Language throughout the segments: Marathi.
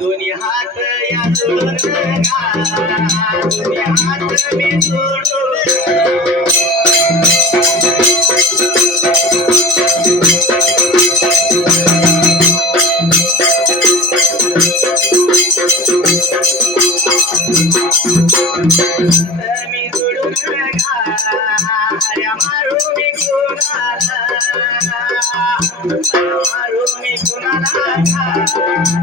दोन्ही हात या सोडून दोन्ही हात मी मी सोडून मारू मी गुणाला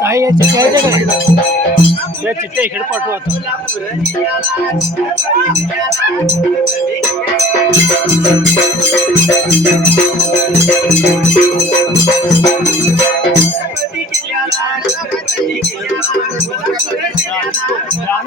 ತಾಯಿ ಚಿಟ್ಟೆ ಹಿಡ್ಪಟ್ಟು ಅಂತ ಪ್ರಾಣ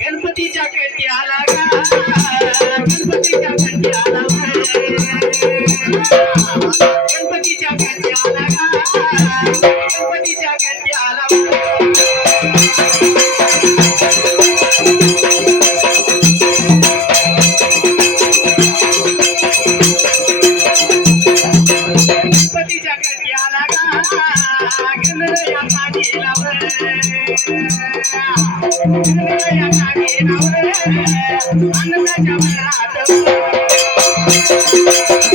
गणपतीच्या गणपती आला गणपतीच्या गणपती आला गणपतीच्या गणपती आला Thank you.